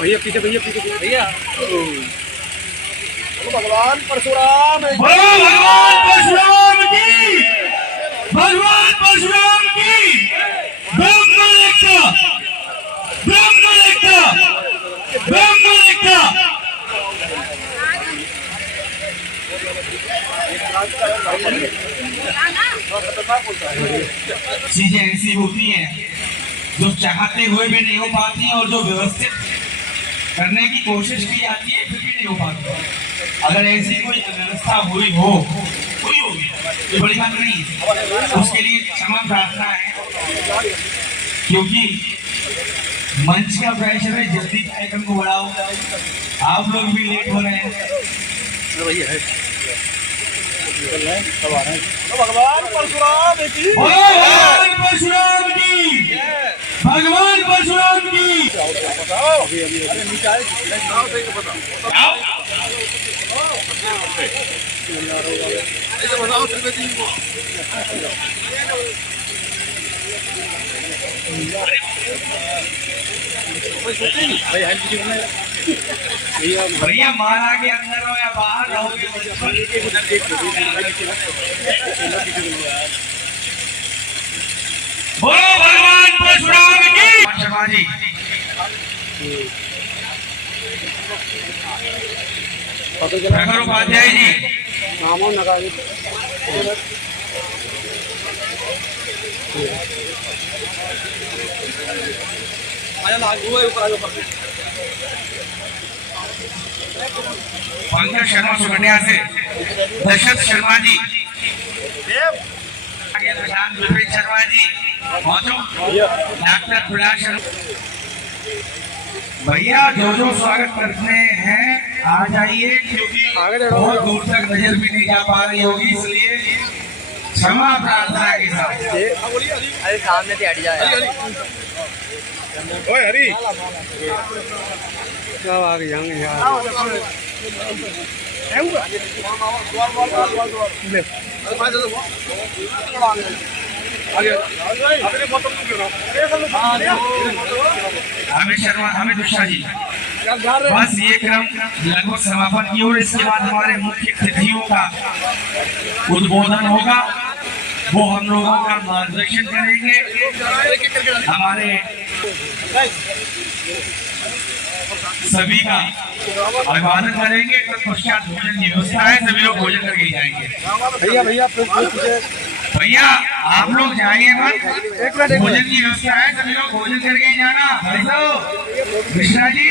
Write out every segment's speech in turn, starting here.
भैया पीछे भैया भगवान परशुराम भगवान परशुराम की ब्रह्म एकता चीजें ऐसी होती हैं जो चाहते हुए भी नहीं हो पाती हैं और जो व्यवस्थित करने की कोशिश की जाती है फिर भी नहीं हो पाती। अगर ऐसी कोई अव्यवस्था हुई होगी तो बड़ी बात नहीं है, उसके लिए क्षमा प्रार्थना है, क्योंकि मंच का प्रेशर है, जल्दी कार्यक्रम को बढ़ाओ, आप लोग भी लेट हो रहे हैं। भगवान परशुराम की भगवान परशुराम की भैया माला के अंदर हो या बाहर रहोगे। बोलो भगवान परशुराम की। शर्मा जी प्रखर उपाध्याय जी पंकज शर्मा सुकन्या से दशरथ शर्मा जी विपिन शर्मा जी डॉक्टर प्रयास शर्मा भैया जो स्वागत करते हैं आ जाइए, क्योंकि बहुत दूर तक नजर भी नहीं जा पा रही होगी, इसलिए क्षमा प्रार्थना के साथ। अरे सामने से हट जाए। ओए हरी क्या आ गई यार अमित शर्मा अमित मिश्रा जी बस ये क्रम लगभग समापन की ओर। इसके बाद हमारे मुख्य अतिथियों का उद्बोधन होगा, वो हम लोगों का मार्गदर्शन करेंगे, हमारे सभी का अभिवादन करेंगे। तत्पश्चात भोजन की व्यवस्था है, सभी लोग भोजन करके जाएंगे। भैया आप लोग जाइए मत, भोजन की व्यवस्था है, सभी लोग भोजन करके ही जाना। भाई साहब मिश्रा जी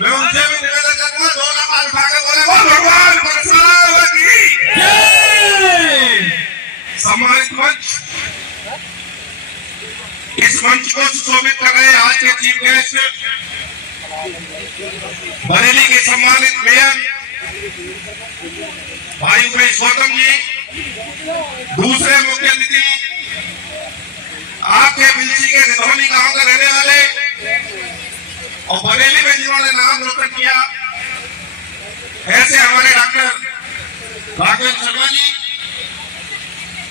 मैं उनसे भी निवेदन करूंगा, 2 नंबर उठा के बोले भगवान परशुराम की जय। सम्मानित मंच, इस मंच को सुशोभित कर रहे आज के चीफ गेस्ट बरेली के सम्मानित मेयर भाई उमेश गौतम जी, दूसरे मुख्य अतिथि आपके बिलसी के रिधौनी गांव के रहने वाले और बरेली में जिन्होंने नाम रोशन किया, ऐसे हमारे डॉक्टर राघवेंद्र शर्मा जी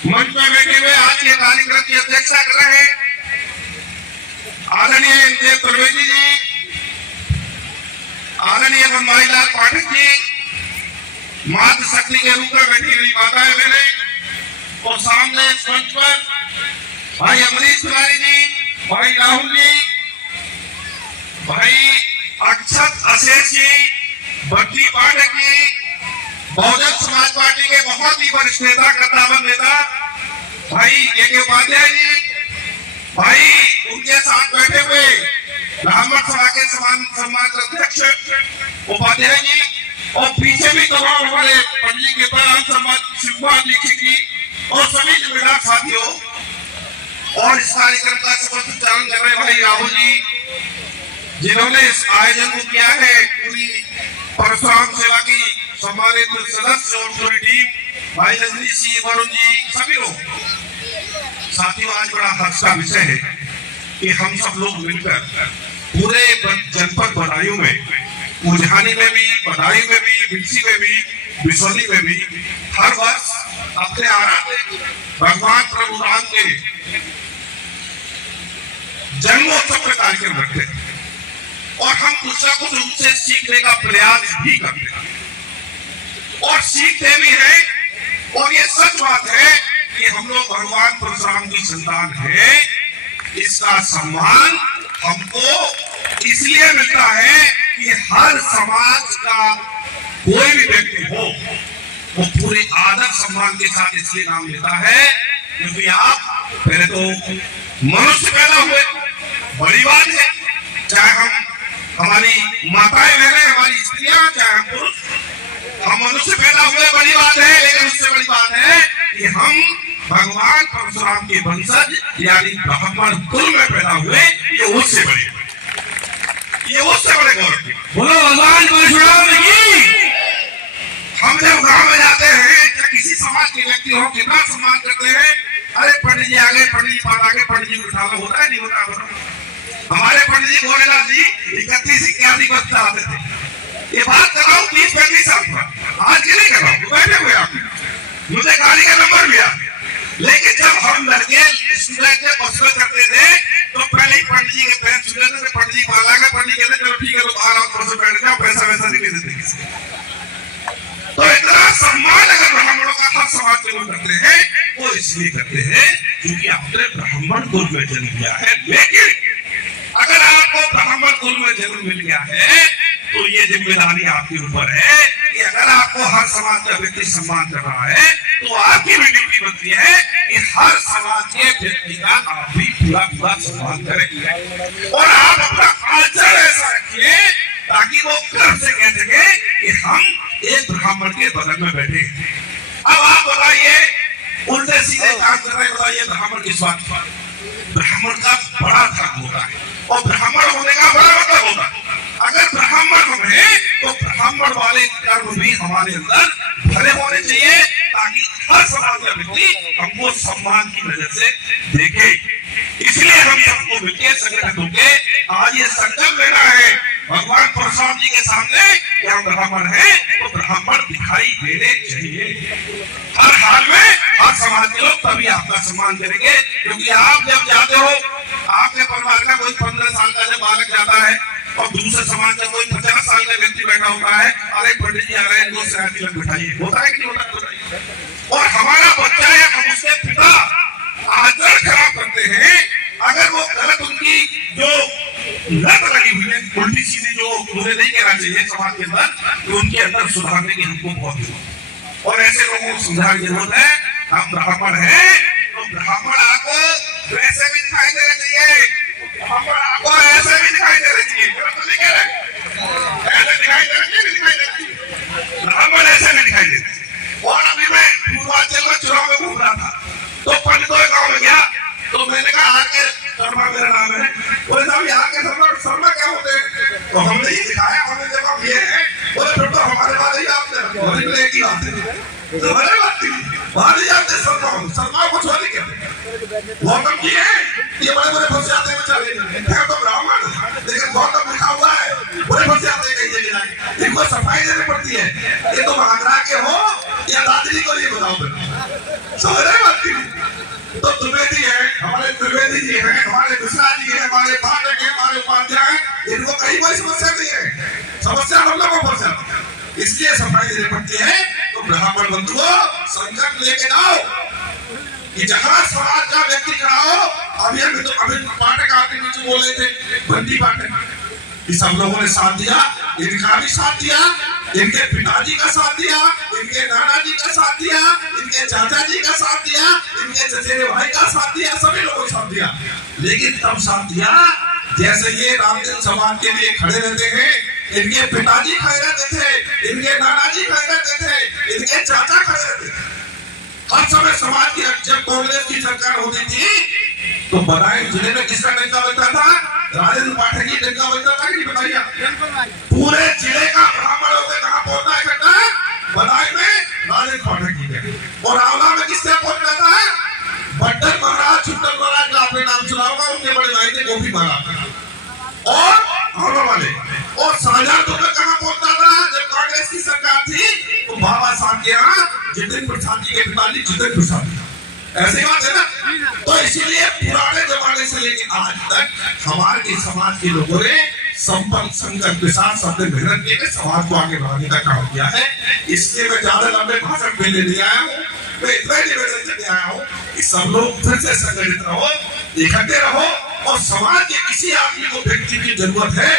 मंच में बैठे हुए आज के कार्यक्रम की अध्यक्षता कर रहे हैं आदरणीय इंद्र त्रिवेदी जी, आदरणीय बनवारीलाल पाठक जी, मातृ शक्ति के रूप में बैठी हुई माताएं बहने, और सामने इस मंच पर भाई अमरीश तिवारी जी, भाई राहुल जी, भाई अक्षत अशेष जी, भट्टी पाठक जी, बहुजन समाज पार्टी के बहुत ही वरिष्ठ नेता, कद्दावर नेता भाई के उपाध्याय जी, भाई उनके साथ बैठे हुए ब्राह्मण सभा के सम्मानित अध्यक्ष उपाध्याय जी, और पीछे भी तमाम हमारे पंजी के प्रधान सम्मानित शिवकुमार दीक्षित जी और सभी जिम्मेदार साथियों, और इस कार्यक्रम का सफल संचालन कर रहे भाई राहुल जी, जिन्होंने इस आयोजन को किया है, पूरी परशुराम सेवा की सम्मानित सदस्य और पूरी टीम, भाई रजनीश जी, वरुण जी, सभी लोग। साथियों आज बड़ा हर्ष का विषय है कि हम सब लोग मिलकर पूरे जनपद बदायूं में, उजहानी में भी, बदायूं में भी, बिलसी में भी, बिसौनी में भी हर वर्ष अपने आराध्य भगवान प्रभु राम के जन्मोत्सव का कार्यक्रम रखते हैं और हम कुछ ना कुछ उनसे सीखने का प्रयास भी करते हैं और सीखते भी हैं। और ये सच बात है कि हम लोग भगवान परशुराम की संतान है। इसका सम्मान हमको इसलिए मिलता है कि हर समाज का कोई भी व्यक्ति हो वो पूरे आदर सम्मान के साथ इसलिए नाम लेता है क्योंकि आप पहले तो मनुष्य पैदा हुए, बड़ी बात है। चाहे हम हमारी माताएं बहनें, हमारी स्त्रियां, चाहे हम पुरुष, हम मनुष्य पैदा हुए, बड़ी बात है। लेकिन उससे बड़ी बात है कि हम भगवान परशुराम के वंशज यानी ब्राह्मण कुल में पैदा हुए। ये उससे बड़े गौरव की। बोलो भगवान परशुराम की। हम जब गांव में जाते हैं या किसी समाज के व्यक्ति हो, कितना सम्मान करते हैं। अरे पंडित जी आ गए, पंडित जी बात आ गए, पंडित जी उठाना होता है नहीं होता। हमारे पंडित जी गोरेलाल जी 31-81 वर्ष चलाते थे। ये बात कर रहा हूँ 30-35 साल पर, आज के नहीं कर रहा हूँ। बैठे हुए आप, मुझे गाड़ी का नंबर भी आ। लेकिन जब हम लड़के स्टूडेंट के बस करते थे तो पहले ही पंडित जी के पैर छू लेते थे। पंडित जी को लगा, पंडित कहते चलो ठीक है, तो आराम बस में बैठ जाओ, पैसा वैसा नहीं देते किसी। तो इतना सम्मान अगर ब्राह्मणों का हर समाज के लोग करते हैं वो इसलिए करते हैं क्योंकि आपने ब्राह्मण कुल में जन्म लिया है। लेकिन अगर आपको ब्राह्मण कुल में जन्म मिल गया है तो ये जिम्मेदारी आपके ऊपर है कि अगर आपको हर समाज का व्यक्ति सम्मान कर रहा है तो आपकी भी ड्यूटी बनती है कि हर समाज के व्यक्ति का आप भी पूरा सम्मान करें और आप अपना आचरण ऐसा रखिए ताकि वो गर्व से कह सके कि हम एक ब्राह्मण के बगल में बैठे। अब आप बताइए, उल्टे सीधे काम कर रहे, बताइए ब्राह्मण किस बात पर? ब्राह्मण का बड़ा धर्म होता है और ब्राह्मण होने का बड़ा मतलब होता है। अगर ब्राह्मण हम हैं तो ब्राह्मण वाले कर्म भी हमारे अंदर भरे होने चाहिए ताकि हर समाज का व्यक्ति हमको सम्मान की नजर से देखे। इसलिए हम सबको मिलकर संगठित होकर आज ये संकल्प लेना है भगवान परशुराम जी के सामने कि हम ब्राह्मण हैं तो ब्राह्मण दिखाई देने चाहिए हर हाल में। हर समाज के लोग तभी आपका सम्मान करेंगे क्योंकि आप जब जाते हो, आपके परिवार का कोई 15 साल का जब बालक जाता है और दूसरे समाज का कोई 50 साल का व्यक्ति बैठा होता है, अरे पंडित जी आ रहे हैं, 2 शरारती लोग बिठाइए, होता है कि नहीं होता? और हमारा बच्चा है, हम उसके पिता आचरण खराब करते हैं। अगर वो गलत उनकी जो लत लगी हुई है, उल्टी सीधी जो मुझे नहीं कहना चाहिए समाज के अंदर, तो उनके अंदर सुधारने की हमको बहुत जरूरत और ऐसे लोगों को सुधारने की जरूरत है। हम ब्राह्मण हैं तो ब्राह्मण आपको वैसे भी दिखाई देना चाहिए, ब्राह्मण आपको ऐसे भी दिखाई देना चाहिए। ऐसे दिखाई देना चाहिए, ब्राह्मण ऐसे नहीं दिखाई देते। और अभी मैं पूर्वांचल में चुनाव में घूम रहा था तो पंडितों के गाँव में गया तो मैंने कहा आके शर्मा मेरा नाम है। बोले साहब यहाँ के शर्मा क्या होते हैं? तो हमने ये दिखाया, हमने जब हम ये है, बोले फिर तो हमारे बारे ही आपने एक ही बात है, तो बड़े बात थी बाहर ही जाते शर्मा को छोड़ के गौतम जी है, ये बड़े बड़े फंसे आते हैं बेचारे, है तो ब्राह्मण लेकिन गौतम लिखा हुआ है, बड़े फंसे आते हैं कहीं जगह जाके, इनको सफाई देनी पड़ती है। ये तो आगरा के हो या दादरी को ये बताओ फिर समझ रहे बात की? तो द्विवेदी है, हमारे त्रिवेदी जी हैं, हमारे मिश्रा जी हैं, हमारे पाठक हैं, हमारे उपाध्याय हैं, इनको कहीं कोई समस्या नहीं है। समस्या हम लोगों को समस्या इसलिए सफाई देनी पड़ती है। तो ब्राह्मण बंधुओं संकल्प लेके आओ कि जहाँ समाज का व्यक्ति खड़ा हो। अभी पाठक आपके नीचे बोल रहे थे, बंदी पाठक, सब लोगों ने साथ दिया, इनका भी साथ दिया, इनके पिताजी का साथ दिया, इनके नाना जी का साथ दिया, इनके चाचा जी का साथ दिया, इनके चचेरे भाई का साथ दिया, सभी लोगों ने साथ दिया। लेकिन तब साथ दिया जैसे ये रामदेव समाज के लिए खड़े रहते हैं, इनके पिताजी खड़े रहते थे, इनके नाना जी खड़े रहते थे, इनके चाचा खड़े रहते थे। हर समय समाज की जब कांग्रेस की सरकार होती थी तो बदायूं जिले में किसका डंका बजता था? राजेंद्र पाठक की डंका बजता था कि बताइए? पूरे जिले का ब्राह्मण होकर कहाँ पहुंचता है इकट्ठा? बदायूं में राजेंद्र पाठक जी के। और आंवला में किससे पहुंच जाता है? भट्टर महाराज, छुट्टर महाराज का आपने नाम सुना होगा, उनके बड़े भाई थे गोपी महाराज और आंवला वाले। और शाहजहांपुर में कहाँ पहुंचता था जब कांग्रेस की सरकार थी? तो बाबा साहब के यहाँ जितेंद्र प्रसाद जी के पिताजी जितेंद्र प्रसाद ऐसी बात है ना। तो इसीलिए पुराने जमाने से लेकर आज तक हमारे समाज के लोगों ने संपर्क संकल्प के साथ सबने मेहनत की, समाज को आगे बढ़ाने का काम किया है। इसलिए मैं ज्यादा लंबे भाषण में नहीं आया हूँ, मैं इतना ही निवेदन करने आया हूँ कि सब लोग फिर से संगठित रहो, इकट्ठे रहो, और समाज के किसी आदमी को व्यक्ति की जरूरत है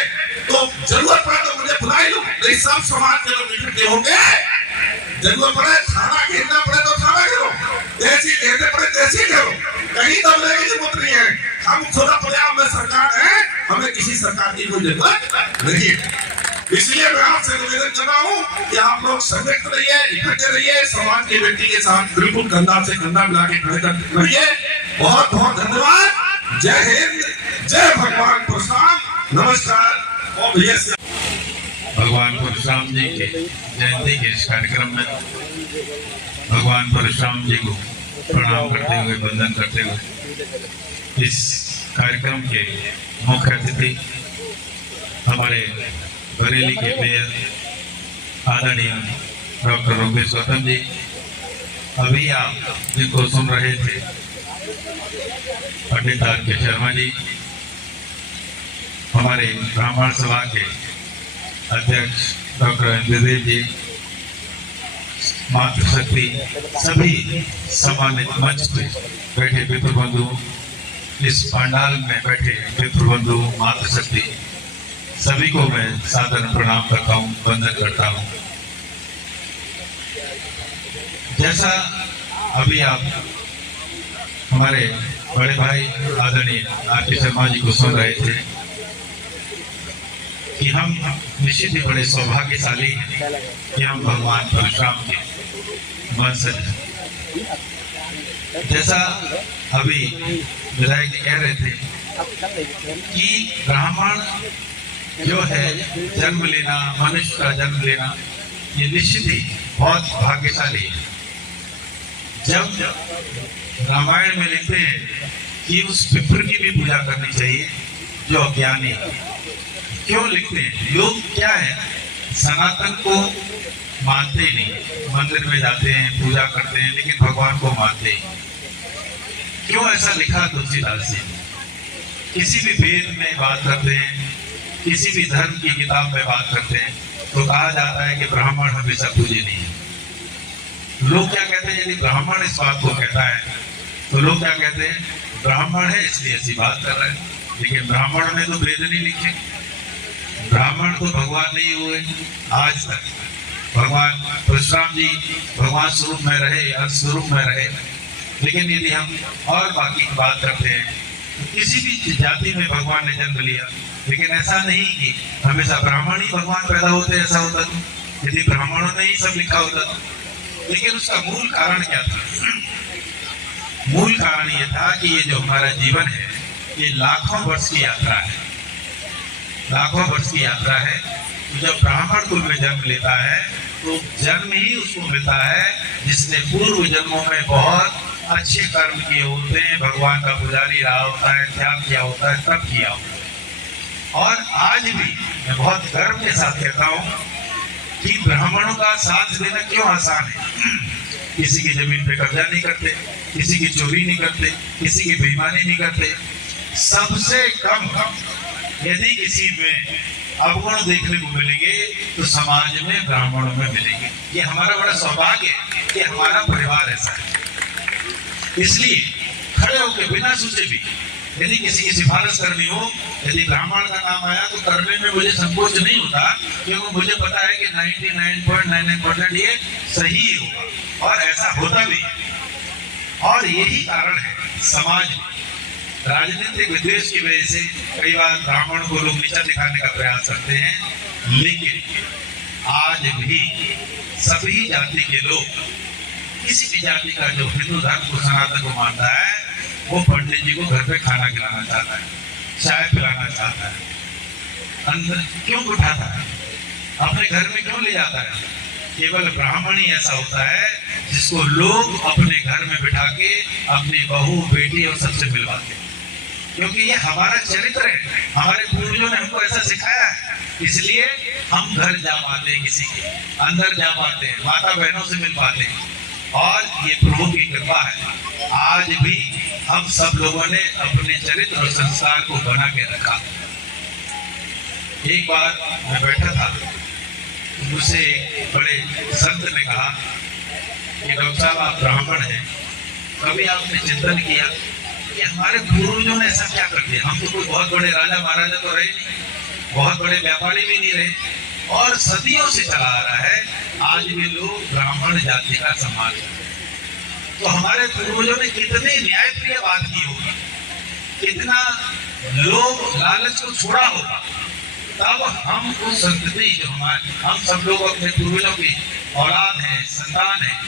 तो जरूरत पड़े तो मुझे बुला लो, नहीं सब समाज के लोग इकट्ठे होंगे। जरूरत पड़े थाना घेरना पड़े तो थाना घेरो, तहसील घेरने पड़े तहसील घेरो, कहीं दबने की जरूरत नहीं है। हम खुदा पंजाब में सरकार है, हमें किसी सरकार की कोई जरूरत नहीं है। इसलिए मैं आपसे निवेदन कर रहा हूँ कि आप लोग संगठित रहिए, इकट्ठे रहिए, समाज के व्यक्ति के साथ बिल्कुल कंधा से कंधा मिला के खड़े रहिए। बहुत बहुत धन्यवाद। जय हिंद, जय भगवान परशुराम। नमस्कार। और भैया भगवान परशुराम जी के जयंती के इस कार्यक्रम में भगवान परशुराम जी को प्रणाम करते हुए, वंदन करते हुए इस कार्यक्रम के मुख्य अतिथि हमारे बरेली के मेयर आदरणीय डॉक्टर रोमेश गौतम जी, अभी आप जिनको सुन रहे थे पंडित आर के शर्मा जी, हमारे ब्राह्मण सभा के अध्यक्ष डॉक्टर इंद्रदेव जी, मातृशक्ति, सभी सम्मानित मंच पे बैठे पितृबंधु, इस पंडाल में बैठे पितृबंधु, मातृशक्ति, सभी को मैं सादर प्रणाम करता हूँ, वंदन करता हूँ। जैसा अभी आप हमारे बड़े भाई आदरणीय आर के शर्मा जी को सुन रहे थे कि हम निश्चित ही बड़े सौभाग्यशाली हैं कि हम भगवान परशुराम के वंशज हैं। जैसा अभी विधायक जी कह रहे थे कि ब्राह्मण जो है जन्म लेना, मनुष्य का जन्म लेना, ये निश्चित ही बहुत भाग्यशाली है। जब रामायण में लिखते हैं कि उस पिपर की भी पूजा करनी चाहिए जो अज्ञानी, क्यों लिखते हैं? लोग क्या है, सनातन को मानते नहीं, मंदिर में जाते हैं, पूजा करते हैं, लेकिन भगवान को मानते हैं। क्यों ऐसा लिखा तुलसीदास जी? किसी भी वेद में बात करते हैं, किसी भी धर्म की किताब में बात करते हैं तो कहा जाता है कि ब्राह्मण हमेशा पूजनीय है। लोग क्या कहते हैं? यदि ब्राह्मण इस बात को कहता है तो लोग क्या कहते हैं? ब्राह्मण है इसलिए ऐसी बात कर रहे हैं, लेकिन ब्राह्मण ने तो वेद नहीं लिखे, ब्राह्मण तो भगवान नहीं हुए आज तक। भगवान परशुराम जी भगवान स्वरूप में रहे, अंश स्वरूप में रहे, लेकिन यदि हम और बाकी की बात करते हैं तो किसी भी जाति में भगवान ने जन्म लिया, लेकिन ऐसा नहीं कि हमेशा ब्राह्मण ही भगवान पैदा होते, ऐसा होता था। यदि ब्राह्मणों ने ही सब लिखा होता था, लेकिन उसका मूल कारण क्या था? मूल कारण ये था कि ये जो हमारा जीवन है ये लाखों वर्ष की यात्रा है, लाखों वर्ष की यात्रा है। तो जब ब्राह्मण कुल में जन्म लेता है तो जन्म ही उसको मिलता है जिसने पूर्व जन्मों में बहुत अच्छे कर्म किए होते हैं, भगवान का पुजारी रहा होता है, त्याग किया होता है, तब किया होता है। और आज भी मैं बहुत गर्व के साथ कहता हूँ कि ब्राह्मणों का साथ देना क्यों आसान है। किसी की जमीन पे कब्जा नहीं करते, किसी की चोरी नहीं करते, किसी की बेईमानी नहीं करते। सबसे कम यदि किसी में अवगुण देखने को मिलेंगे तो समाज में ब्राह्मणों में मिलेंगे। ये हमारा बड़ा सौभाग्य है कि हमारा परिवार ऐसा है। इसलिए खड़े होकर बिना सोचे भी यदि किसी की सिफारिश करनी हो, यदि ब्राह्मण का नाम आया तो करने में मुझे संकोच नहीं होता, क्योंकि मुझे पता है कि 99.99% ये सही होगा और ऐसा होता भी। और यही कारण है समाज में राजनीतिक विद्वेष की वजह से कई बार ब्राह्मण को लोग नीचा दिखाने का प्रयास करते हैं, लेकिन आज भी सभी जाति के लोग, किसी भी जाति का जो हिंदू धर्म को, सनातन को मानता है, वो पंडित जी को घर पे खाना खिलाना चाहता है, चाय पिलाना चाहता है, अंदर क्यों उठाता है, अपने घर में क्यों ले जाता है? केवल ब्राह्मण ही ऐसा होता है जिसको लोग अपने घर में बिठा के अपनी बहू, बेटी और सबसे मिलवाते हैं, क्योंकि ये हमारा चरित्र है, हमारे पूर्वजों ने हमको ऐसा सिखाया है। इसलिए हम घर जा पाते हैं, किसी के अंदर जा पाते हैं, माता बहनों से मिल पाते हैं। और ये प्रभु की कृपा है, आज भी हम सब लोगों ने अपने चरित्र और संस्कार को बना के रखा। एक बार मैं बैठा था, मुझसे बड़े संत ने कहा कि डॉक्टर साहब आप ब्राह्मण हैं, कभी आपने चिंतन किया कि हमारे पूर्वजों ने ऐसा क्या कर दिया? हम तो कोई बहुत बड़े राजा महाराजा तो रहे नहीं, बहुत बड़े व्यापारी भी नहीं रहे, और सदियों से चला आ रहा है आज भी लोग ब्राह्मण जाति का सम्मान करते हैं। तो हमारे पूर्वजों ने कितनी न्यायप्रिय बात की होगी, कितना लोग लालच को छोड़ा होगा, तब हम उस संतति जो हम सब लोग अपने पूर्वजों की औलाद हैं, संतान हैं,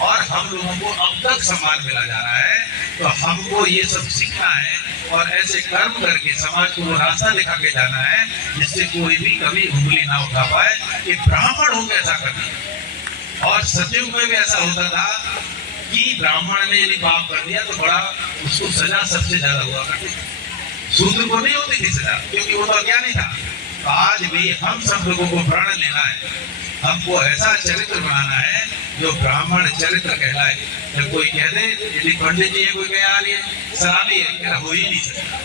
और हम लोगों को अब तक सम्मान मिला जा रहा है। तो हमको ये सब सीखना है और ऐसे कर्म करके समाज को वो रास्ता दिखा के जाना है जिससे कोई भी कभी उंगली ना उठा पाए कि ब्राह्मण हो कैसा करना। और सतयुग में भी ऐसा होता था कि ब्राह्मण ने यदि पाप कर दिया तो बड़ा उसको सजा सबसे ज्यादा हुआ करती थी, शूद्र को नहीं होती थी सजा, क्योंकि वो तो अज्ञानी था। तो आज भी हम सब लोगों को प्रण लेना है, हमको ऐसा चरित्र बनाना है जो ब्राह्मण चरित्र कहलाए। जब कोई कह दे यदि पंडित जी कोई कह आ रही है शराबी है, हो ही नहीं सकता,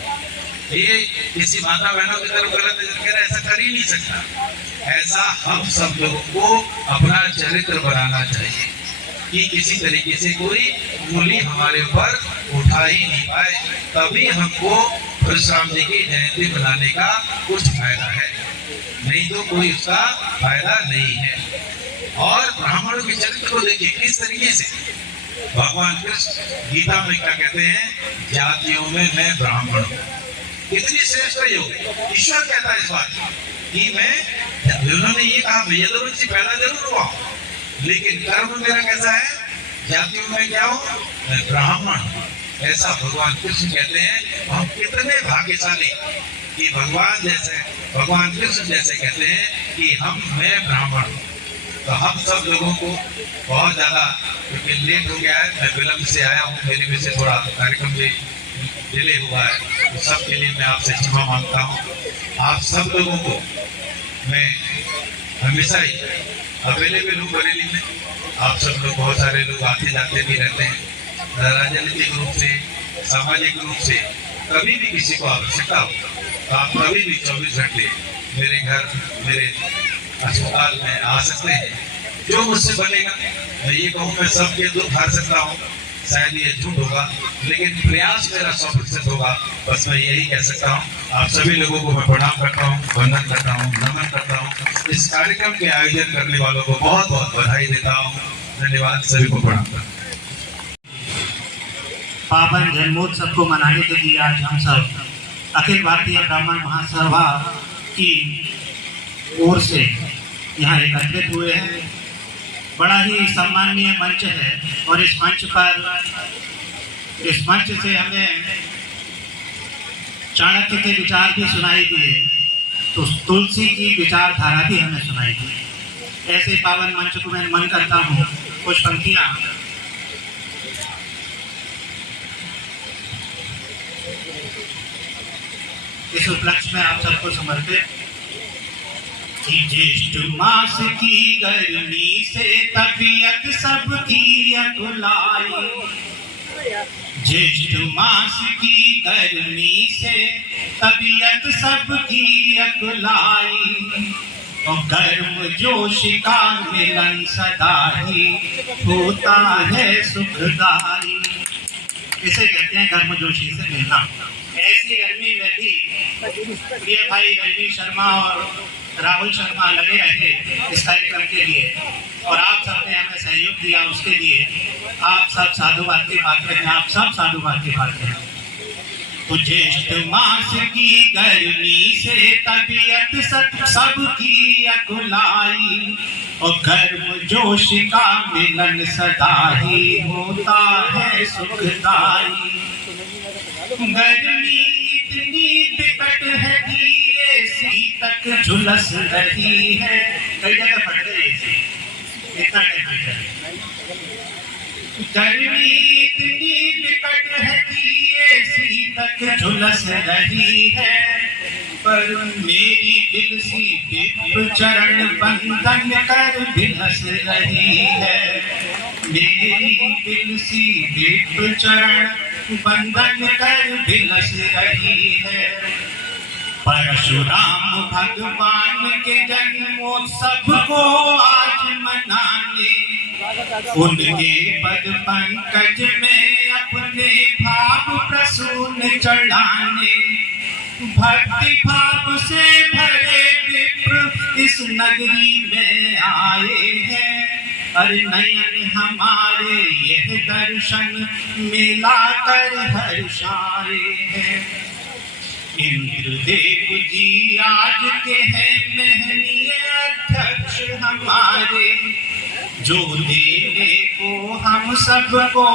ये किसी माता बहनों की तरफ गलत नजर कह रहा है, ऐसा कर ही नहीं सकता। ऐसा हम सब लोगों को अपना चरित्र बनाना चाहिए कि किसी तरीके से कोई उंगली हमारे ऊपर उठा ही नहीं पाए, तभी हमको परशुराम जी की जयंती मनाने का कुछ फायदा है, नहीं तो कोई उसका फायदा नहीं है। और ब्राह्मणों के चरित्र को देखिए किस तरीके से भगवान कृष्ण गीता में क्या कहते हैं, जातियों में मैं ब्राह्मण हूँ। कितनी श्रेष्ठ योग ईश्वर कहता है इस बात कि मैं, उन्होंने ये कहा मैं यदुवंश से पैदा जरूर हुआ हूँ, लेकिन कर्म मेरा कैसा है, जातियों में क्या हूँ, मैं ब्राह्मण हूँ। ऐसा भगवान कृष्ण कहते हैं। हम कितने भाग्यशाली कि भगवान कृष्ण जैसे कहते हैं कि मैं ब्राह्मण हूँ। तो हम सब लोगों को बहुत ज्यादा, क्योंकि लेट हो गया है, मैं विलम्ब से आया हूँ, मेरी वजह से थोड़ा कार्यक्रम भी डिले हुआ है, तो सबके लिए मैं आपसे क्षमा मांगता हूँ। आप सब लोगों को मैं हमेशा ही अवेलेबल हूँ बरेली में। आप सब लोग, बहुत सारे लोग आते जाते भी रहते हैं, राजनीतिक रूप से, सामाजिक रूप से, कभी भी किसी को आवश्यकता हो तो आप कभी भी 24 घंटे मेरे घर, मेरे अस्पताल में आ सकते हैं। जो मुझसे बनेगा, मैं ये कहूँ मैं सबके दुख हार सकता हूँ, शायद ये झूठ होगा, लेकिन प्रयास मेरा 100% होगा, बस मैं यही कह सकता हूँ। आप सभी लोगों को मैं प्रणाम करता हूँ, वंदन करता हूँ, नमन करता हूँ। इस कार्यक्रम के आयोजन करने वालों को बहुत बहुत बधाई देता हूँ। धन्यवाद, सभी को प्रणाम करता हूँ। पावन जन्मोत्सव को मनाने के लिए आज हम सब अखिल भारतीय ब्राह्मण महासभा की ओर से यहाँ एकत्रित हुए हैं। बड़ा ही सम्माननीय मंच है और इस मंच से हमें चाणक्य के विचार भी सुनाई दिए, तो तुलसी की विचारधारा भी हमें सुनाई दी। ऐसे पावन मंच को मैं नमन करता हूँ। कुछ पंक्तियाँ इस उपलक्ष्य में आप सबको समर्पित। ज्येष्ठ मास की गर्मी से तबीयत सबकी अकुलाई, ज्येष्ठ मास की गर्मी से तबीयत सबकी अकुलाई, और गर्म जोश का मिलन सदा ही होता है सुखदाई। इसे कहते हैं गर्मजोशी से मिलना। ऐसी गर्मी में भी प्रिय भाई रजनी शर्मा और राहुल शर्मा लगे रहे इस कार्यक्रम के लिए, और आप सबने हमें सहयोग दिया, उसके लिए आप सब साधुवाद के पात्र हैं, आप सब साधुवाद के पात्र हैं। तो ज्येष्ठ मास की गर्मी से तबीयत सबकी अकुलाई, और गर्म जोश का मिलन सदा ही होता है सुखदाई। गर्मी इतनी विकट है कि एसी तक झुलस रही है। कई जगह फट गई एसी, इतना टेम्परेचर। गर्मी इतनी विकट है कि एसी तक झुलस रही है, पर मेरी दिल सी बिप चरण बंधन कर बिलस रही है। मेरी बिलसी देव चरण बंधन कर बिलस रही है। परशुराम भगवान के जन्मोत्सव को आज मनाने, उनके पद पंकज में अपने भाव प्रसून चढ़ाने, भक्ति भाव से भरे विप्र इस नगरी में आए हैं। अरे नयन हमारे यह दर्शन मिला कर हर्षाए हैं। इंद्रदेव जी आज के हैं महनीय अध्यक्ष हमारे, जो देने को हम सबको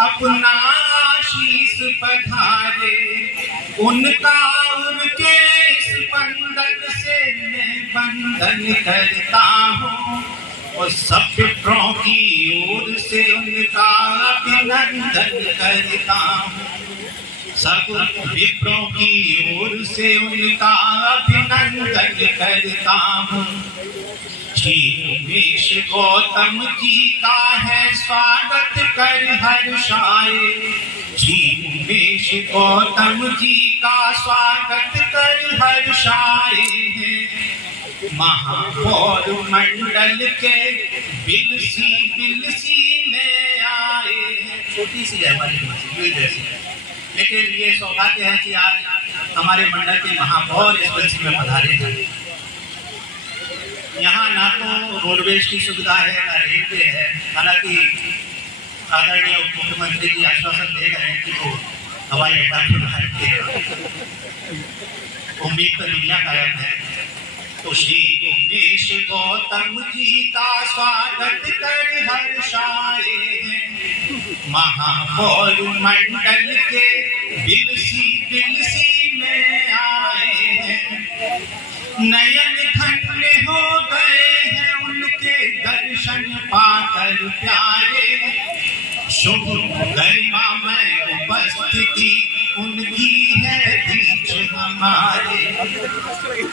अपना आशीष पधारे। उनका उनके इस बंधन से मैं बंधन करता हूँ, और सब विप्रों की ओर से उनका अभिनंदन करता हूँ। सब विप्रों की ओर से उनका अभिनंदन करता हूँ। श्री उमेश गौतम जी का है स्वागत कर हर्षाए। श्री उमेश गौतम जी का स्वागत कर हर्षाए हैं। महापौर मंडल के बिलसी में आए हैं। छोटी सी है हमारी जैसी, लेकिन ये सौभाग्य है कि आज हमारे मंडल के महापौर इस बिलसी में पधारे हैं। यहाँ ना तो रोडवेज की सुविधा है, ना रेलवे है। हालांकि आदरणीय उप मुख्यमंत्री जी आश्वासन दे रहे हैं कि वो हवाई अड्डा खुलवाएंगे। उम्मीद तो दुनिया कायम है। तो श्री उमेश गौतम जी का स्वागत कर हर्षाए हैं। महापौर मंडल के बिलसी में आए हैं। नयन धन्य हो गए हैं उनके दर्शन पाकर प्यारे। शुभ गरिमा में उपस्थिति उनकी है बीच हमारे।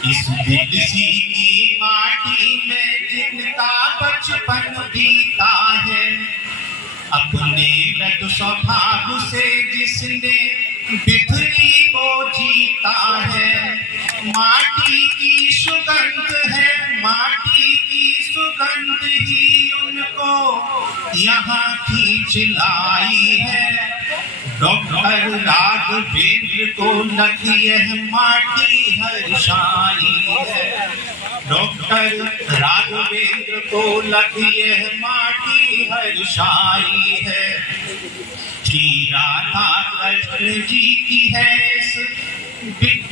इस बिलसी की माटी में जिनका बचपन बीता है, अपने मृदु स्वभाव से जिसने बिथरी को जीता है। माटी की सुगंध है, माटी की सुगंध ही उनको यहाँ खींच लाई है। डॉक्टर राघवेंद्र को लगी यह माटी हर्षाई है। डॉक्टर राघवेंद्र को लगी यह माटी हर्षाई है। श्री राधा कृष्ण जी की है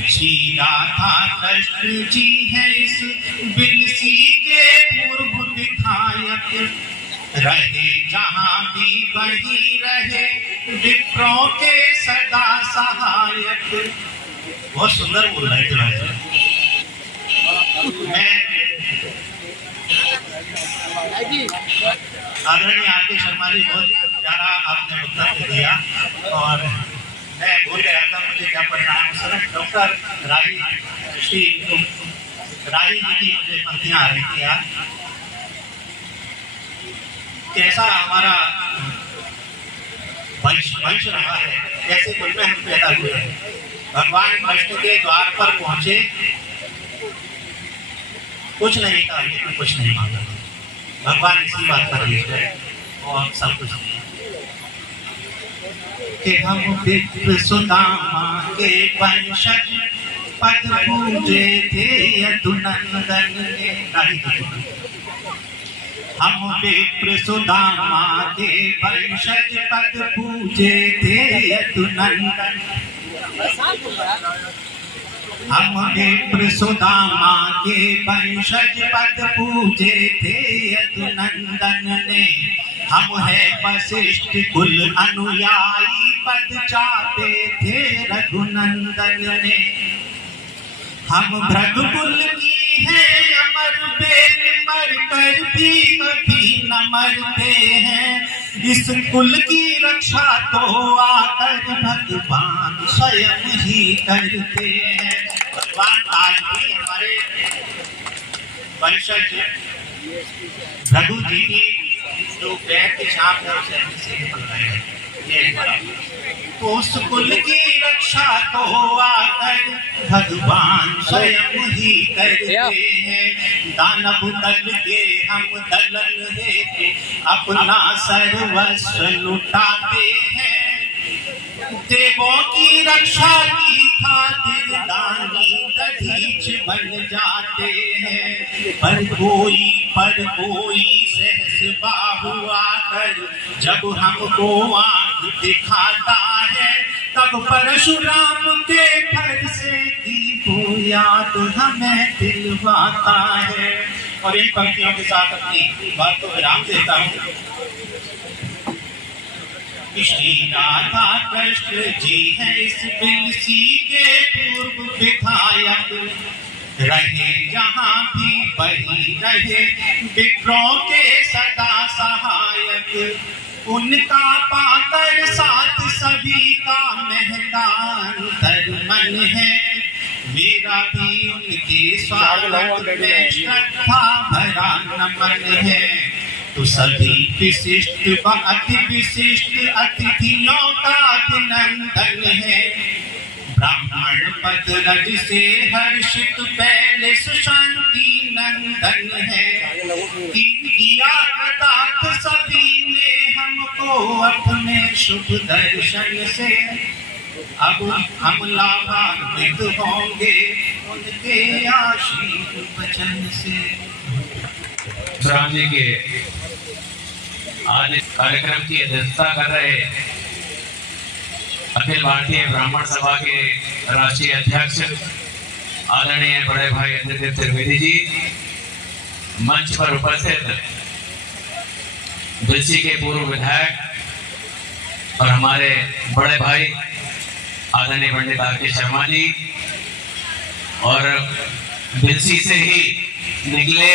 श्री राधा कृष्ण जी है इस बिलसी के पूर्व विधायक। रहे जहाँ भी वहीं रहे विप्रों के सदा सहायक। बहुत सुंदर बोल रहे थे। मैं आदरणीय आरके शर्मा जी, बहुत प्यारा आपने उत्तर दिया और मैं भूल गया था मुझे क्या परिणाम। सर डॉक्टर श्री राही जी की मुझे पंक्तियां आ रही थी यार। कैसा हमारा वंश रहा है, कैसे कुल में हम पैदा हुए हैं। भगवान कृष्ण के द्वार पर पहुंचे, कुछ नहीं कहा, लेकिन कुछ नहीं मांगा। भगवान इसी बात पर लिख गए और सब कुछ कि हम विप्र सुदामा के वंशज पद पूजे थे यदुनंदन ने। हम विप्र सुदामा के वंशज पद पूजे थे यदुनंदन। हम विप्र सुदामा के वंशज पद पूजे थे यदुनंदन ने। हम है वशिष्ठ कुल अनुयायी पद चाहते थे रघुनंदन ने। हम भृगुकुल की है अमर बेल मर कर भी कभी न मरते हैं। इस कुल की रक्षा तो आकर भगवान स्वयं ही करते हैं। भगवान आज भी हमारे वंशज भृगु जी की तो बैठ जाकर से उस कुल की रक्षा तो आकर भगवान स्वयं ही करते हैं। दानव दल के हम दलन हेतु अपना सर्वस्व लुटाते हैं। देवों की रक्षा की खातिर दानी दधीच बन जाते हैं। पर कोई सहस बाहु आकर जब हमको आंख दिखाता है, तब परशुराम के फर से की वो याद हमें दिलवाता है। और इन पंक्तियों के साथ अपनी बात को विराम देता हूँ। श्री राधा कृष्ण जी हैं इस बिलसी के पूर्व विधायक, रहे जहाँ भी वही रहे विप्रों के सदा सहायक। उनका पाकर साथ सभी का मेहदान धर्मन है। मेरा भी उनके स्वागत में श्रद्धा भरा नमन है। तो सभी विशिष्ट व अति विशिष्ट अतिथियों का अभिनंदन है। ब्राह्मण पद रज से हर्षित पहले सुशांति नंदन है। किया कटाक्ष सभी ने हमको अपने शुभ दर्शन से। अब हम लाभान्वित होंगे उनके आशीर्वचन से। राम जी के आज इस कार्यक्रम की अध्यक्षता कर रहे अखिल भारतीय ब्राह्मण सभा के राष्ट्रीय अध्यक्ष आदरणीय बड़े भाई अनिल त्रिवेदी जी, मंच पर उपस्थित बिलसी के पूर्व विधायक और हमारे बड़े भाई आदरणीय पंडित आर.के. शर्मा जी, और बिलसी से ही निकले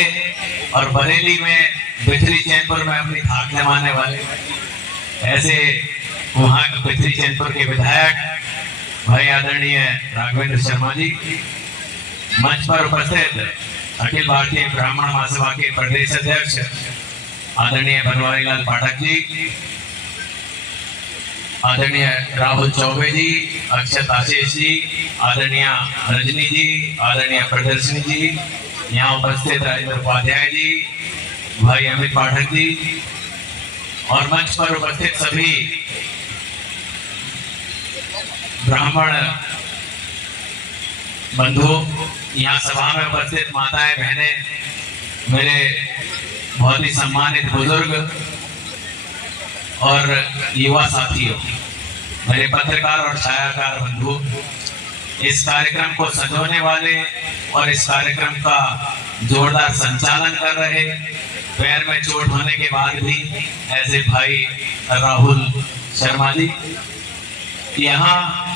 और बरेली में बिथरी चैनपुर में अपनी धाक जमाने वाले ऐसे वहाँ बिथरी चैनपुर के विधायक भाई आदरणीय राघवेंद्र शर्मा जी, मंच पर उपस्थित अखिल भारतीय ब्राह्मण महासभा के प्रदेश अध्यक्ष आदरणीय बनवारी लाल पाठक जी, आदरणीय राहुल चौबे जी, अक्षत आशीष जी, आदरणीय रजनी जी, आदरणीय प्रदर्शनी जी, यहाँ उपस्थित राजेंद्र उपाध्याय जी, भाई अमित पाठक जी और मंच पर उपस्थित सभी ब्राह्मण बंधु, यहाँ सभा में उपस्थित माताएं बहनें, मेरे बहुत ही सम्मानित बुजुर्ग और युवा साथियों, मेरे पत्रकार और छायाकार बंधु, इस कार्यक्रम को सजोने वाले और इस कार्यक्रम का जोरदार संचालन कर रहे, पैर में चोट होने के बाद भी ऐसे भाई राहुल शर्मा जी। यहाँ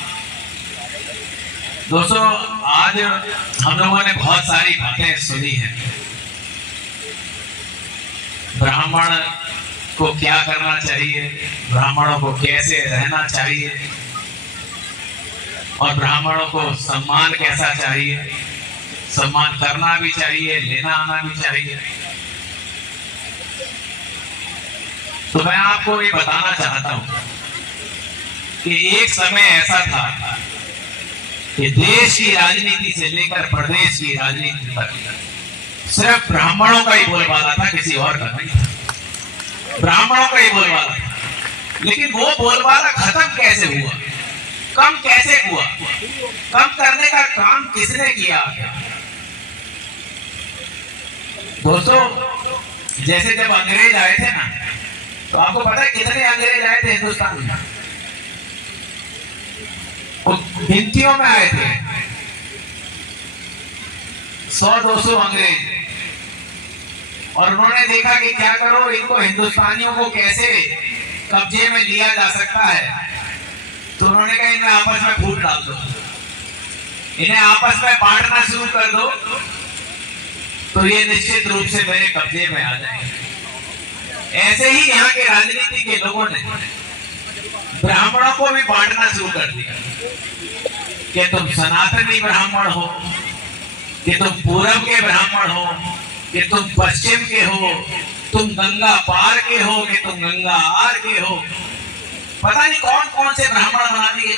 दोस्तों आज हम लोगों ने बहुत सारी बातें सुनी हैं। ब्राह्मण को क्या करना चाहिए, ब्राह्मणों को कैसे रहना चाहिए और ब्राह्मणों को सम्मान कैसा चाहिए, सम्मान करना भी चाहिए, लेना आना भी चाहिए। तो मैं आपको ये बताना चाहता हूं कि एक समय ऐसा था कि देश की राजनीति से लेकर प्रदेश की राजनीति तक सिर्फ ब्राह्मणों का ही बोलबाला था, किसी और का नहीं था। ब्राह्मणों का ही बोलबाला था, लेकिन वो बोलबाला खत्म कैसे हुआ, कम कैसे हुआ, कम करने का काम किसने किया? दोस्तों जैसे जब अंग्रेज आए थे ना, तो आपको पता है कितने अंग्रेज आए थे हिंदुस्तान में? वो गिनतियों में आए थे, 100-200 अंग्रेज। और उन्होंने देखा कि क्या करो, इनको हिंदुस्तानियों को कैसे कब्जे में लिया जा सकता है। तो उन्होंने कहा इन्हें आपस में फूट डाल दो, इन्हें आपस में बांटना शुरू कर दो, तो ये निश्चित रूप से मेरे कब्जे में आ जाएंगे। ऐसे ही यहाँ के राजनीति के लोगों ने ब्राह्मणों को भी बांटना शुरू कर दिया कि तुम सनातनी ब्राह्मण हो, कि तुम पूरब के ब्राह्मण हो, कि तुम पश्चिम के हो, तुम गंगा पार के हो कि तुम गंगा आर के हो, पता नहीं कौन कौन से ब्राह्मण बना दिए।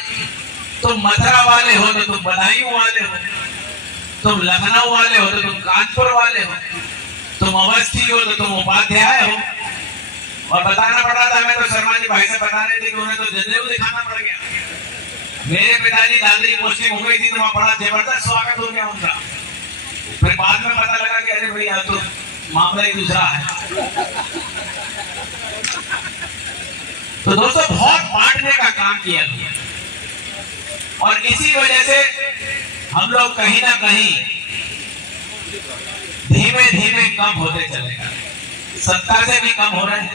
तुम मथुरा वाले हो तो तुम बदायूं वाले हो, तुम लखनऊ वाले हो तो तुम कानपुर वाले हो, तुम अवस्थी हो तो तुम उपाध्याय हो। और बताना पड़ रहा था, मैं तो शर्मा जी भाई से बता रहे थे कि उन्हें तो जनेऊ दिखाना पड़ गया। मेरे पिताजी दादरी मुस्लिम हो गई थी तो वहां बड़ा जबरदस्त स्वागत हो गया उनका। फिर बाद में पता लगा कि अरे भैया तो मामला ही दूसरा है। तो दोस्तों बहुत बांटने का काम किया गया और इसी वजह से हम लोग कहीं ना कहीं धीमे धीमे कम होते चले गए, सत्ता से भी कम हो रहे हैं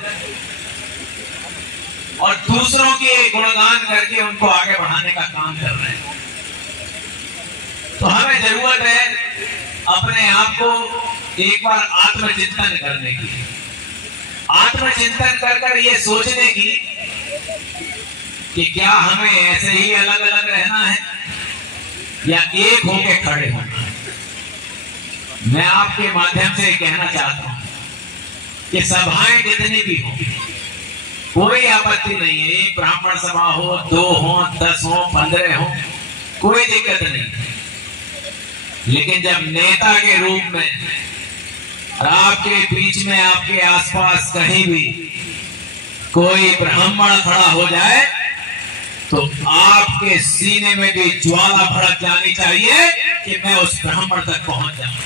और दूसरों के गुणगान करके उनको आगे बढ़ाने का काम कर रहे हैं। तो हमें जरूरत है अपने आप को एक बार आत्मचिंतन करने की, आत्मचिंतन कर ये सोचने की कि क्या हमें ऐसे ही अलग अलग रहना है या एक होके खड़े होना है। मैं आपके माध्यम से कहना चाहता हूं कि सभाएं जितनी भी हो कोई आपत्ति नहीं है, एक ब्राह्मण सभा हो, 2 हो, 10 हो, 15 हो, कोई दिक्कत नहीं। लेकिन जब नेता के रूप में आपके बीच में आपके आसपास कहीं भी कोई ब्राह्मण खड़ा हो जाए तो आपके सीने में भी ज्वाला भड़क जानी चाहिए कि मैं उस ब्राह्मण तक पहुंच जाऊं।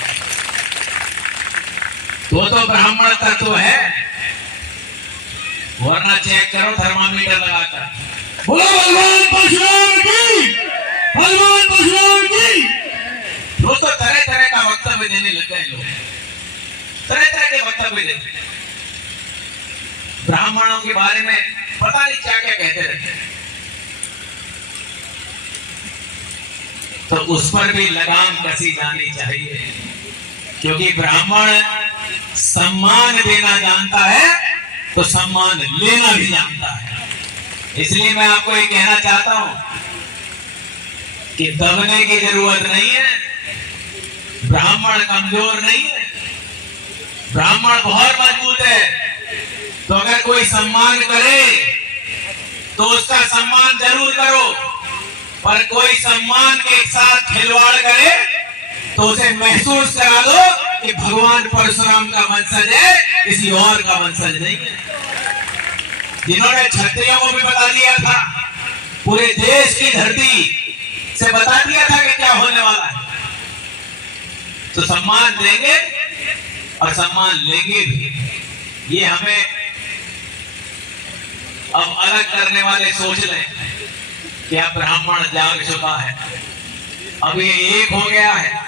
तो ब्राह्मण तत्व है, वरना चेक करो थर्मामीटर लगाकर। बोलो भगवान परशुराम की, भगवान परशुराम की। दोस्तों तरह तरह का वक्तव्य देने लग गए लोग, तरह तरह के वक्तव्य देते हैं ब्राह्मणों के बारे में, पता नहीं क्या क्या कहते रहते हैं। तो उस पर भी लगाम कसी जानी चाहिए, क्योंकि ब्राह्मण सम्मान देना जानता है तो सम्मान लेना भी जानता है। इसलिए मैं आपको ये कहना चाहता हूं कि दबने की जरूरत नहीं है, ब्राह्मण कमजोर नहीं है, ब्राह्मण बहुत मजबूत है। तो अगर कोई सम्मान करे तो उसका सम्मान जरूर करो, पर कोई सम्मान के साथ खिलवाड़ करे तो उसे महसूस करा दो कि भगवान परशुराम का वंशज है, किसी और का वंशज नहीं है। जिन्होंने क्षत्रियों को भी बता दिया था, पूरे देश की धरती से बता दिया था कि क्या होने वाला है, तो सम्मान देंगे और सम्मान लेंगे भी। ये हमें अब अलग करने वाले सोच लें कि अब ब्राह्मण जाग चुका है, अब ये एक हो गया है,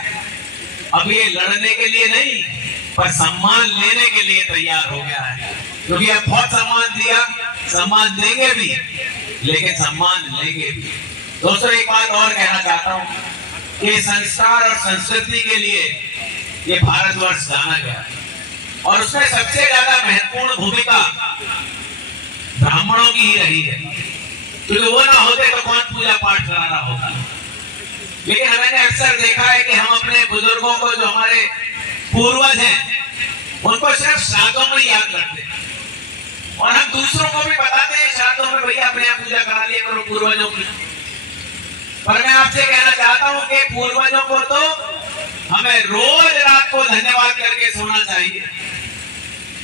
अब ये लड़ने के लिए नहीं पर सम्मान लेने के लिए तैयार हो गया है। क्योंकि अब बहुत सम्मान दिया, सम्मान देंगे भी, लेकिन सम्मान लेंगे भी। दोस्तों एक बात और कहना चाहता हूं कि संस्कार और संस्कृति के लिए ये भारतवर्ष जाना गया है और उसमें सबसे ज्यादा महत्वपूर्ण भूमिका ब्राह्मणों की ही रही है, क्योंकि वो ना होते तो कौन पूजा पाठ करा रहा होता। लेकिन मैंने अक्सर देखा है कि हम अपने बुजुर्गों को, जो हमारे पूर्वज हैं, उनको सिर्फ श्राद्धों में याद करते हैं और हम दूसरों को भी बताते हैं श्राद्धों में भैया अपने यहाँ पूजा करा लिया करो पूर्वजों की। पर मैं आपसे कहना चाहता हूं कि पूर्वजों को तो हमें रोज रात को धन्यवाद करके सोना चाहिए,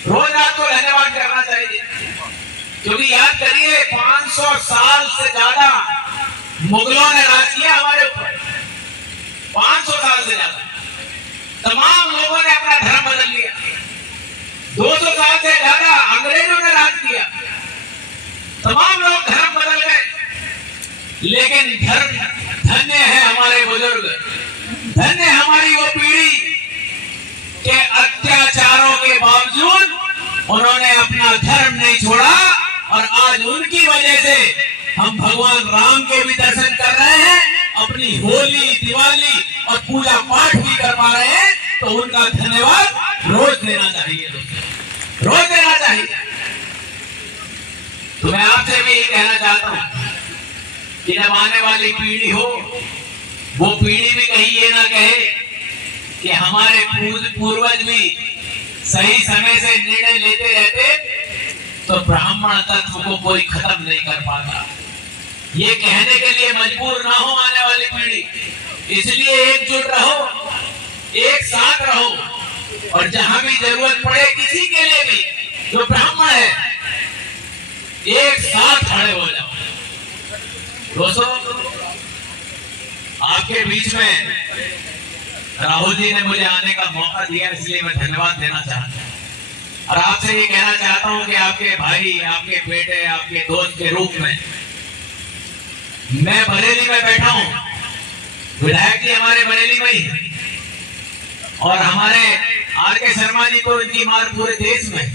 रोज रात को धन्यवाद करना चाहिए। क्योंकि याद करिए 500 साल से ज्यादा मुगलों ने राज किया हमारे ऊपर, 500 साल से ज्यादा। तमाम लोगों ने अपना धर्म बदल लिया, 200 साल से ज्यादा अंग्रेजों ने राज किया, तमाम लोग धर्म बदल गए। लेकिन धन्य है हमारे बुजुर्ग, धन्य हमारी वो पीढ़ी के अत्याचारों के बावजूद उन्होंने अपना धर्म नहीं छोड़ा और आज उनकी वजह से हम भगवान राम के भी दर्शन कर रहे हैं, अपनी होली, दिवाली और पूजा पाठ भी कर पा रहे हैं। तो उनका धन्यवाद रोज देना चाहिए, रोज देना चाहिए। तो मैं आपसे भी यही कहना चाहता हूं कि जब आने वाली पीढ़ी हो, वो पीढ़ी भी कहीं ये ना कहे कि हमारे पूर्वज भी सही समय से निर्णय लेते रहते तो ब्राह्मण तत्व को कोई खत्म नहीं कर पाता। ये कहने के लिए मजबूर ना हो आने वाली पीढ़ी, इसलिए एकजुट रहो, एक साथ रहो और जहां भी जरूरत पड़े किसी के लिए भी जो ब्राह्मण है एक साथ खड़े हो जाओ। दोस्तों, आपके बीच में राहुल जी ने मुझे आने का मौका दिया, इसलिए मैं धन्यवाद देना चाहता हूं और आपसे ये कहना चाहता हूं कि आपके भाई, आपके बेटे, आपके दोस्त के रूप में मैं बरेली में बैठा हूं। विधायक जी हमारे बरेली में ही है और हमारे आर.के. शर्मा जी को इनकी मार पूरे देश में,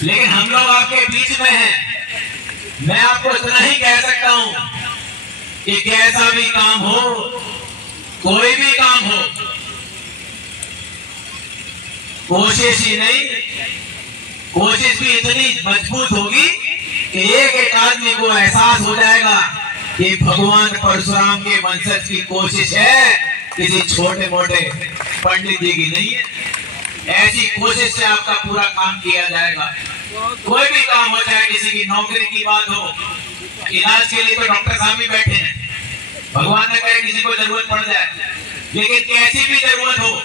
लेकिन हम लोग आपके बीच में हैं। मैं आपको इतना ही कह सकता हूं कि कैसा भी काम हो, कोई भी काम हो, कोशिश ही नहीं, कोशिश भी इतनी मजबूत होगी कि एक एक आदमी को एहसास हो जाएगा कि भगवान परशुराम के वंशज की कोशिश है, किसी छोटे मोटे पंडित जी की नहीं है। ऐसी कोशिश से आपका पूरा काम किया जाएगा। कोई भी काम हो, चाहे किसी की नौकरी की बात हो, इलाज के लिए तो डॉक्टर साहब ही बैठे हैं, भगवान ने कहे किसी को जरूरत पड़ जाए, लेकिन कैसी भी जरूरत हो,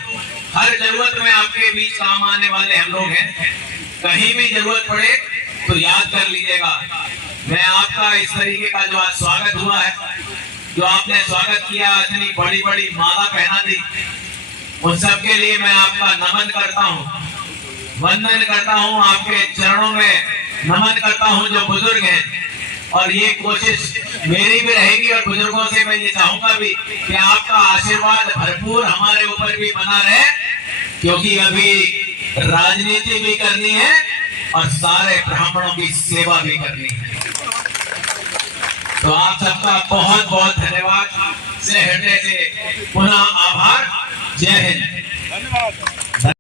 हर जरूरत में आपके बीच काम आने वाले हम लोग हैं। कहीं भी जरूरत पड़े तो याद कर लीजिएगा। मैं आपका इस तरीके का जो आज स्वागत हुआ है, जो आपने स्वागत किया, इतनी बड़ी बड़ी माला पहना दी, उन सब के लिए मैं आपका नमन करता हूँ, वंदन करता हूँ, आपके चरणों में नमन करता हूँ जो बुजुर्ग हैं। और ये कोशिश मेरी भी रहेगी और बुजुर्गों से मैं ये चाहूंगा भी कि आपका आशीर्वाद भरपूर हमारे ऊपर भी बना रहे, क्योंकि अभी राजनीति भी करनी है और सारे ब्राह्मणों की सेवा भी करनी है। तो आप सबका बहुत बहुत धन्यवाद, से हृदय से पुनः आभार। जय हिंद।